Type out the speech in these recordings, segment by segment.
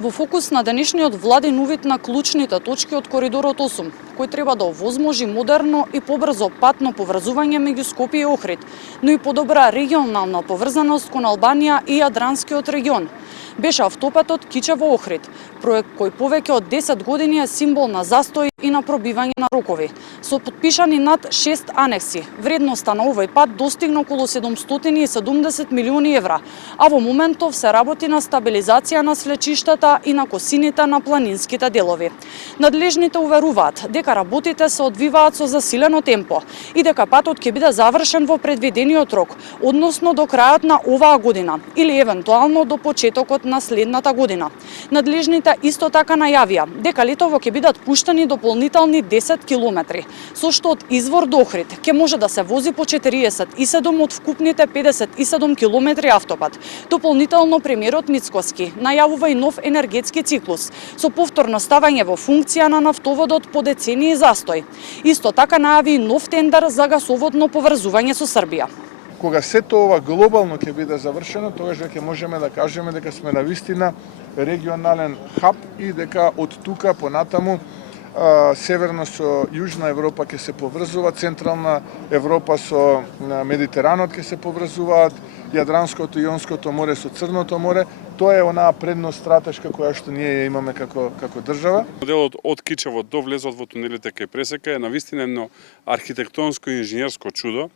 Во фокус на денешниот владин увид на клучните точки од коридорот 8, кој треба да овозможи модерно и побрзо патно поврзување меѓу Скопје и Охрид, но и подобра регионална поврзаност кон Албанија и Јадранскиот регион. Беше автопатот Кичево-Охрид, проект кој повеќе од 10 години е символ на застој и на пробивање на рокови. Со потпишани над 6 анекси, вредноста на овој пат достигна околу 770 милиони евра, а во моментов се работи на стабилизација на свлечиштата и на косините на планинските делови. Надлежните уверуваат дека работите се одвиваат со засилено темпо и дека патот ќе биде завршен во предвидениот рок, односно до крајот на оваа година или евентуално до почетокот на следната година. Надлежните исто така најавија дека летово ќе бидат пуштени дополнителни 10 километри, со што од извор до Охрид ќе може да се вози по 47 од вкупните 57 километри автопат. Дополнително премиерот Мицкоски најавува и нов енергетски циклус со повторно ставање во функција на нафтоводот по децении застој. Исто така најави и нов тендер за гасоводно поврзување со Србија. Кога сето ова глобално ќе биде завршено, тогаш ќе можеме да кажеме дека сме навистина регионален хаб и дека од тука понатаму северно со Јужна Европа ќе се поврзува, централна Европа со Медитеранот ќе се поврзуваат, Јадранското и Јонското море со Црното море. Тоа е онаа предност стратешка која што ние ја имаме како држава. Моделот од Кичево до влезот во тунелите кај Пресека е навистина едно архитектонско и инженерско чудо.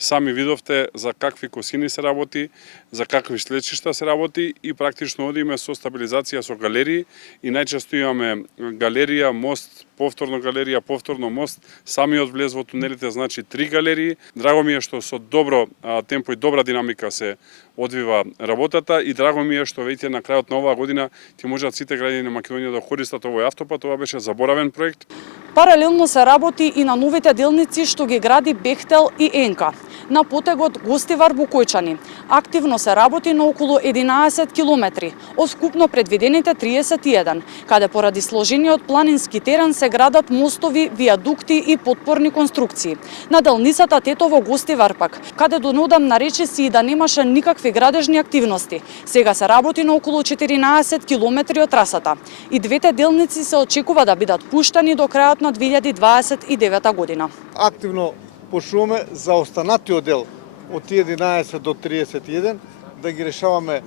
Сами видовте за какви косини се работи, за какви слечишта се работи и практично одиме со стабилизација со галерии и најчесто имаме галерија, мост, повторно галерија, повторно мост, самиот влез во тунелите значи 3 галерии. Драго ми е што со добро темпо и добра динамика се одвива работата и драго ми е што веќе на крајот на оваа година ќе можат сите граѓани на Македонија да користат овој автопат. Ова беше заборавен проект. Паралелно се работи и на новите делници што ги гради Бехтел и Енка. На потегот Гостивар-Букојчани активно се работи на околу 11 километри од вкупно предвидените 31, каде поради сложениот планински терен се градат мостови, виадукти и подпорни конструкции. На делницата Тетово-Гостивар пак, каде донедавна речиси и да немаше никакви градежни активности, сега се работи на околу 14 километри од трасата. И двете делници се очекува да бидат пуштени до крајот на 2029 година. Активно пошуваме за останатиот дел од 11 до 31 да ги решаваме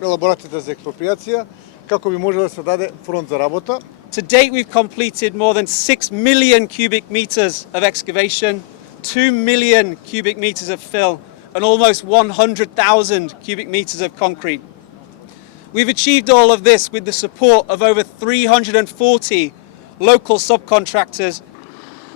елаборациите за експроприација како би може да се даде фронт за работа. To date we've completed more than 6 million cubic meters of excavation, 2 million cubic meters of fill and almost 100,000 cubic meters of concrete. We've achieved all of this with the support of over 340 local subcontractors.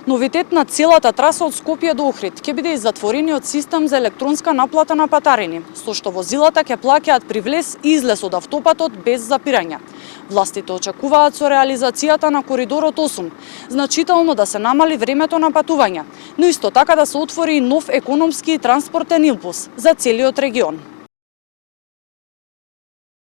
Новитет на целата траса од Скопје до Охрид ќе биде и затворениот систем за електронска наплата на патарини, со што возилата ќе плаќаат при влез и излез од автопатот без запирање. Властите очекуваат со реализацијата на коридорот 8 значително да се намали времето на патување, но исто така да се отвори и нов економски и транспортен импулс за целиот регион.